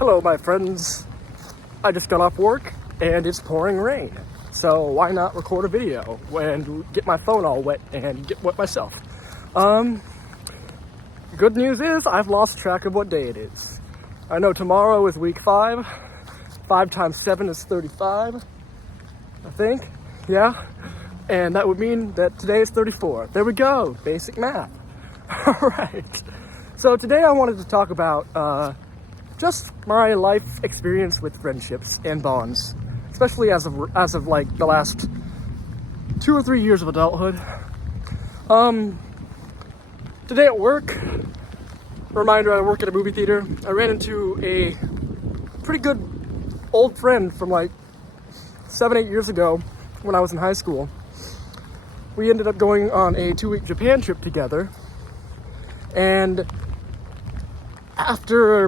Hello, my friends. I just got off work and it's pouring rain. So why not record a video and get my phone all wet and get wet myself? Good news is I've lost track of what day it is. I know tomorrow is week 5. 5 times 7 is 35, I think. Yeah. And that would mean that today is 34. There we go. Basic math. All right. So today I wanted to talk about just my life experience with friendships and bonds, especially as of like the last 2 or 3 years of adulthood. Today at work, reminder, I work at a movie theater. I ran into a pretty good old friend from like 7-8 years ago when I was in high school. We ended up going on a 2-week Japan trip together, and after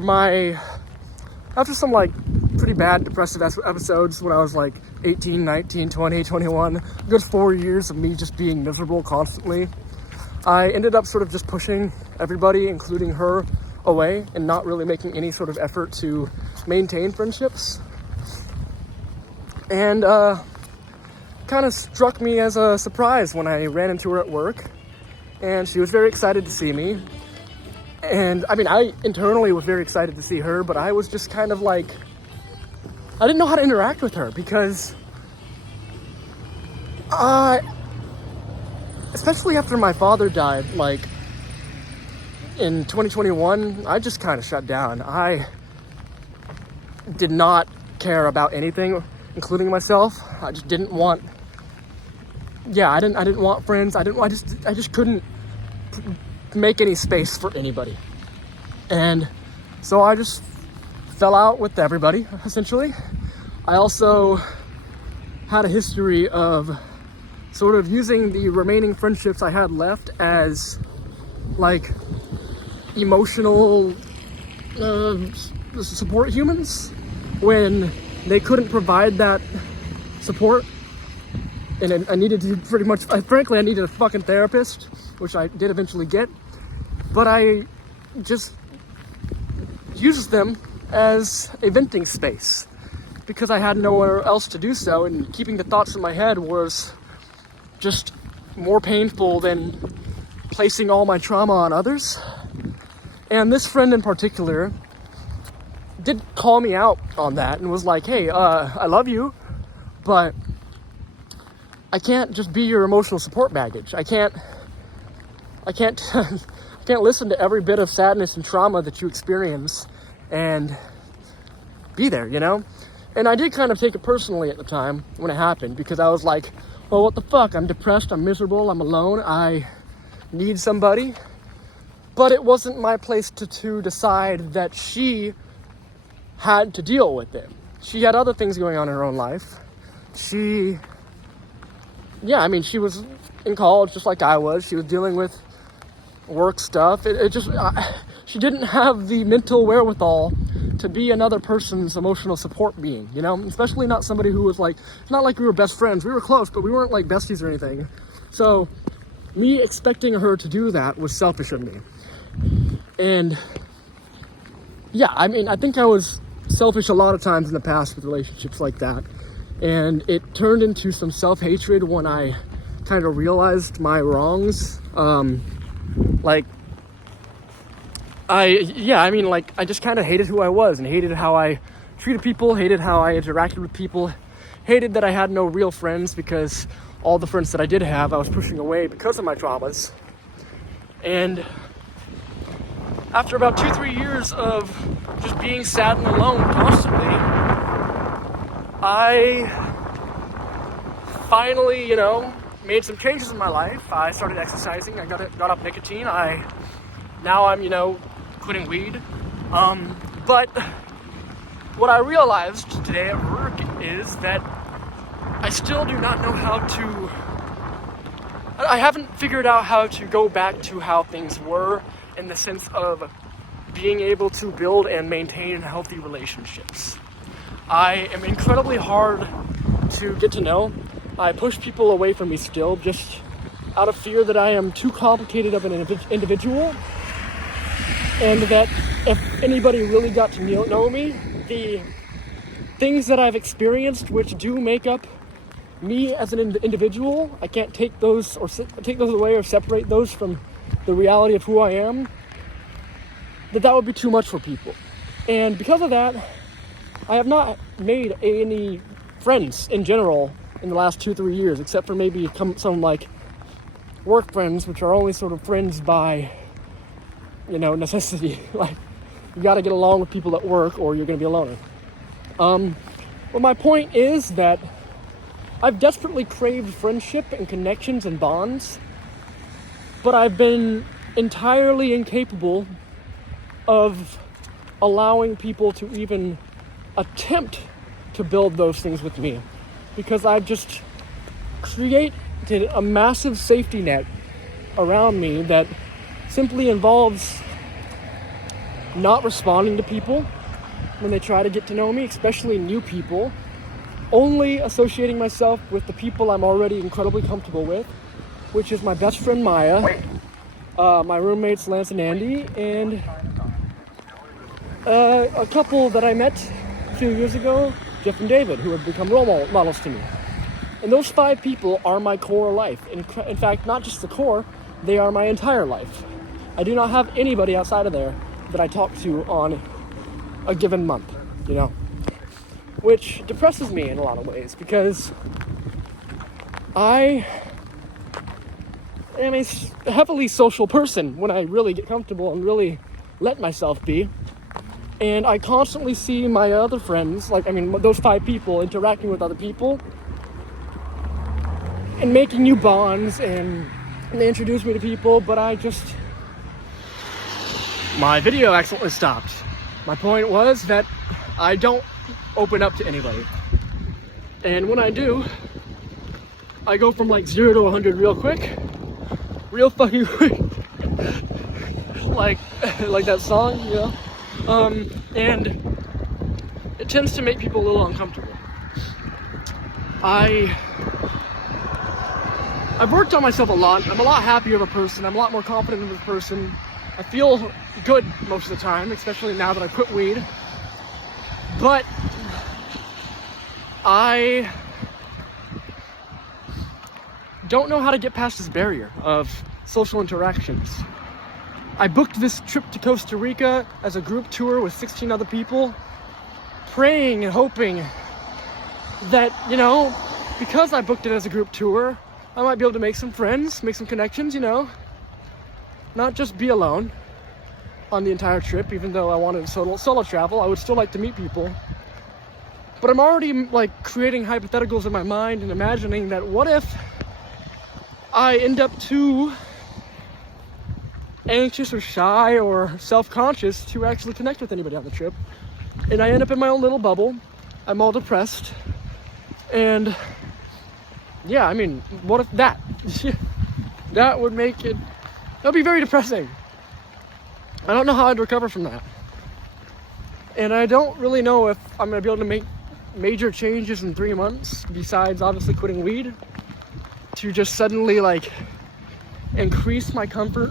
some like pretty bad depressive episodes when I was like 18, 19, 20, 21, good 4 years of me just being miserable constantly, I ended up sort of just pushing everybody, including her, away and not really making any sort of effort to maintain friendships. And kind of struck me as a surprise when I ran into her at work, and she was very excited to see me. And I mean, I internally was very excited to see her, but I was just kind of like, I didn't know how to interact with her because especially after my father died, like in 2021, I just kind of shut down. I did not care about anything, including myself. I just didn't want, I didn't want friends. I just couldn't make any space for anybody. And so I just fell out with everybody, essentially. I also had a history of sort of using the remaining friendships I had left as like emotional support humans when they couldn't provide that support. And I needed to frankly, I needed a fucking therapist, which I did eventually get. But I just used them as a venting space because I had nowhere else to do so, and keeping the thoughts in my head was just more painful than placing all my trauma on others. And this friend in particular did call me out on that and was like, hey, I love you, but I can't just be your emotional support baggage. I can't listen to every bit of sadness and trauma that you experience and be there, you know? And I did kind of take it personally at the time when it happened, because I was like, well, what the fuck? I'm depressed, I'm miserable, I'm alone, I need somebody. But it wasn't my place to decide that she had to deal with it. She had other things going on in her own life. She was in college just like I was. She was dealing with work stuff. She didn't have the mental wherewithal to be another person's emotional support being, you know? Especially not somebody who was like, it's not like we were best friends. We were close, but we weren't like besties or anything. So me expecting her to do that was selfish of me. And I think I was selfish a lot of times in the past with relationships like that. And it turned into some self-hatred when I kind of realized my wrongs. I just kind of hated who I was and hated how I treated people, hated how I interacted with people, hated that I had no real friends because all the friends that I did have, I was pushing away because of my traumas. And after about 2-3 years of just being sad and alone constantly, I finally, made some changes in my life. I started exercising. I got off nicotine. Now I'm, quitting weed. But what I realized today at work is that I still do not know I haven't figured out how to go back to how things were in the sense of being able to build and maintain healthy relationships. I am incredibly hard to get to know. I push people away from me still, just out of fear that I am too complicated of an individual, and that if anybody really got to know me, the things that I've experienced, which do make up me as an individual, I can't take those away or separate those from the reality of who I am, that would be too much for people. And because of that, I have not made any friends in general in the last 2-3 years, except for maybe some like work friends, which are only sort of friends by, necessity. Like, you gotta get along with people at work or you're gonna be a loner. Well, my point is that I've desperately craved friendship and connections and bonds, but I've been entirely incapable of allowing people to even attempt to build those things with me, because I've just created a massive safety net around me that simply involves not responding to people when they try to get to know me, especially new people, only associating myself with the people I'm already incredibly comfortable with, which is my best friend Maya, my roommates Lance and Andy, and a couple that I met a few years ago, Jeff and David, who have become role models to me. And those 5 people are my core life. In fact, not just the core, they are my entire life. I do not have anybody outside of there that I talk to on a given month, which depresses me in a lot of ways, because I am a heavily social person when I really get comfortable and really let myself be. And I constantly see my other friends, those 5 people, interacting with other people and making new bonds, and they introduce me to people, but my video accidentally stopped. My point was that I don't open up to anybody. And when I do, I go from 0 to 100 real quick. Real fucking quick. like that song, and it tends to make people a little uncomfortable. I've worked on myself a lot. I'm a lot happier of a person. I'm a lot more confident of a person. I feel good most of the time, especially now that I quit weed. But I don't know how to get past this barrier of social interactions. I booked this trip to Costa Rica as a group tour with 16 other people, praying and hoping that, because I booked it as a group tour, I might be able to make some friends, make some connections, not just be alone on the entire trip. Even though I wanted solo travel, I would still like to meet people. But I'm already creating hypotheticals in my mind and imagining that what if I end up too anxious or shy or self-conscious to actually connect with anybody on the trip, and I end up in my own little bubble. I'm all depressed, and what if that would make it, that'd be very depressing. I don't know how I'd recover from that, and I don't really know if I'm gonna be able to make major changes in 3 months, besides obviously quitting weed, to just suddenly increase my comfort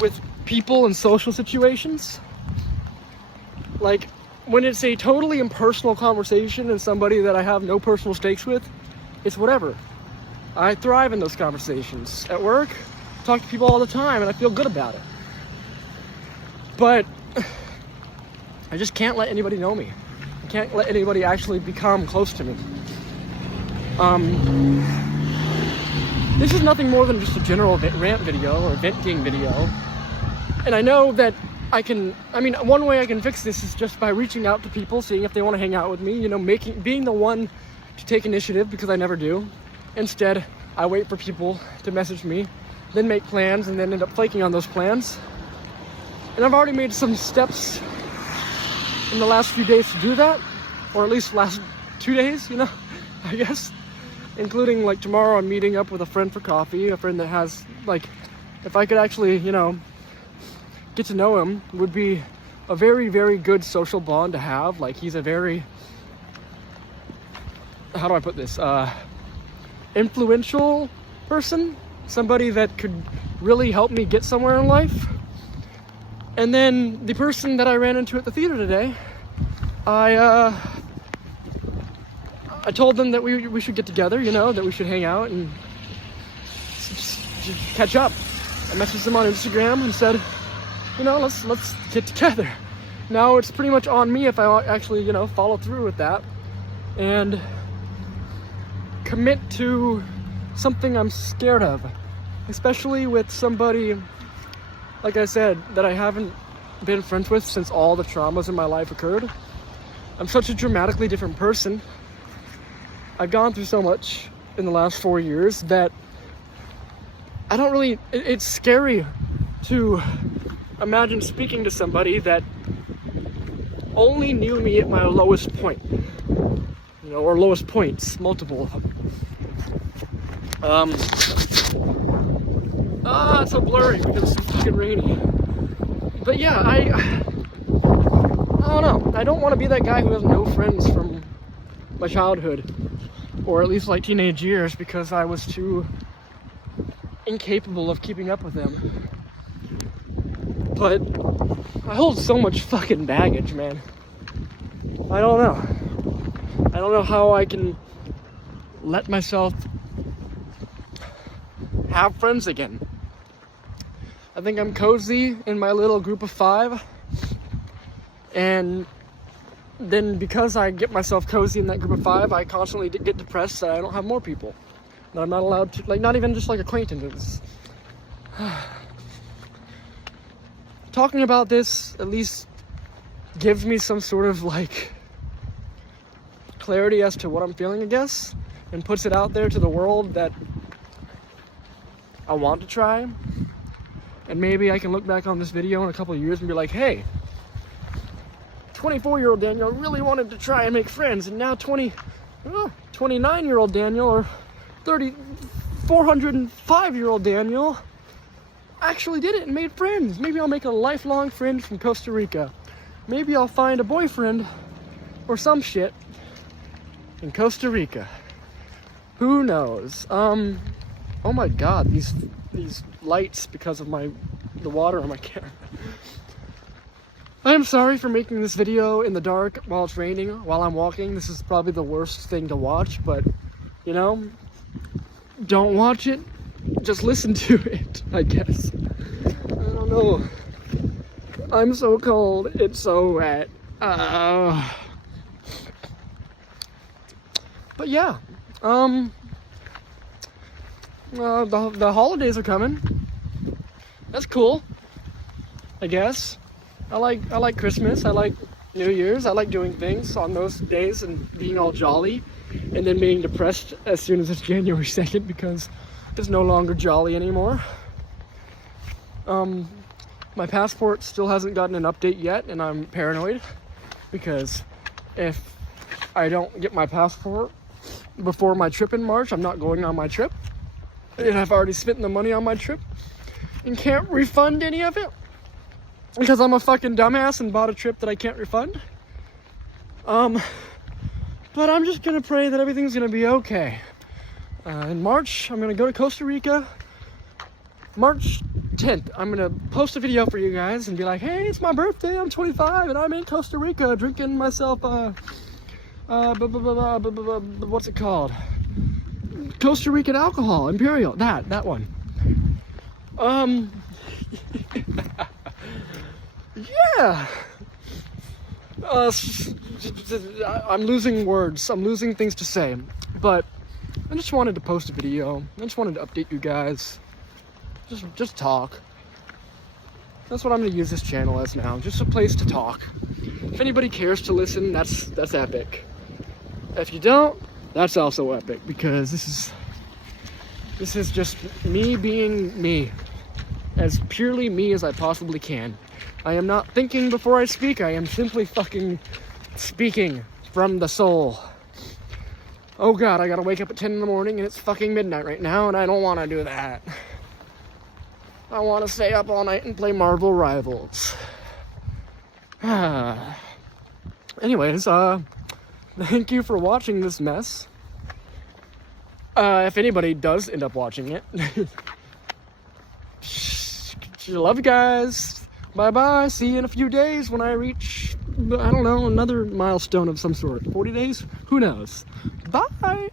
with people and social situations. When it's a totally impersonal conversation and somebody that I have no personal stakes with, it's whatever. I thrive in those conversations. At work, I talk to people all the time and I feel good about it. But I just can't let anybody know me. I can't let anybody actually become close to me. This is nothing more than just a general rant video or venting video. And I know that one way I can fix this is just by reaching out to people, seeing if they want to hang out with me, being the one to take initiative, because I never do. Instead, I wait for people to message me, then make plans, and then end up flaking on those plans. And I've already made some steps in the last few days to do that, or at least last 2 days, I guess. Including tomorrow I'm meeting up with a friend for coffee, a friend that has if I could actually, get to know him, would be a very, very good social bond to have. He's a very, how do I put this, influential person, somebody that could really help me get somewhere in life. And then the person that I ran into at the theater today, I told them that we should get together, you know, that we should hang out and just catch up. I messaged them on Instagram and said, you know, let's get together. Now it's pretty much on me if I actually, you know, follow through with that and commit to something I'm scared of, especially with somebody, like I said, that I haven't been friends with since all the traumas in my life occurred. I'm such a dramatically different person. I've gone through so much in the last 4 years that I don't really, it's scary to imagine speaking to somebody that only knew me at my lowest point, you know, or lowest points, multiple of them. It's so blurry because it's fucking rainy. But yeah, I don't know. I don't want to be that guy who has no friends from my childhood, or at least like teenage years, because I was too incapable of keeping up with them. But I hold so much fucking baggage, man. I don't know. I don't know how I can let myself have friends again. I think I'm cozy in my little group of 5. And then because I get myself cozy in that group of 5, I constantly get depressed that I don't have more people. That I'm not allowed to, like, not even just like acquaintances. Talking about this at least gives me some sort of like clarity as to what I'm feeling, I guess, and puts it out there to the world that I want to try. And maybe I can look back on this video in a couple of years and be like, hey, 24-year-old Daniel really wanted to try and make friends, and now 29-year-old Daniel or 405-year-old Daniel actually did it and made friends. Maybe I'll make a lifelong friend from Costa Rica. Maybe I'll find a boyfriend or some shit in Costa Rica. Who knows? Oh my god, these lights because of the water on my camera. I'm sorry for making this video in the dark while it's raining, while I'm walking. This is probably the worst thing to watch, but, you know, don't watch it. Just listen to it, I guess. I don't know. I'm so cold. It's so wet. But yeah. The holidays are coming. That's cool, I guess. I like Christmas. I like New Year's. I like doing things on those days and being all jolly, and then being depressed as soon as it's January 2nd because it's no longer jolly anymore. My passport still hasn't gotten an update yet, and I'm paranoid because if I don't get my passport before my trip in March, I'm not going on my trip. And I've already spent the money on my trip and can't refund any of it because I'm a fucking dumbass and bought a trip that I can't refund. But I'm just gonna pray that everything's gonna be okay. In March, I'm gonna go to Costa Rica. March 10th, I'm gonna post a video for you guys and be like, hey, it's my birthday, I'm 25, and I'm in Costa Rica drinking myself, what's it called? Costa Rican alcohol, Imperial, that one. Yeah. I'm losing words. I'm losing things to say. But I just wanted to post a video. I just wanted to update you guys. Just talk. That's what I'm going to use this channel as now. Just a place to talk. If anybody cares to listen, that's epic. If you don't, that's also epic, because this is just me being me. As purely me as I possibly can. I am not thinking before I speak. I am simply fucking speaking from the soul. Oh god, I gotta wake up at 10 in the morning and it's fucking midnight right now, and I don't want to do that. I want to stay up all night and play Marvel Rivals. Anyways, thank you for watching this mess. If anybody does end up watching it. Love you guys. Bye-bye. See you in a few days when I reach, I don't know, another milestone of some sort. 40 days? Who knows? Bye.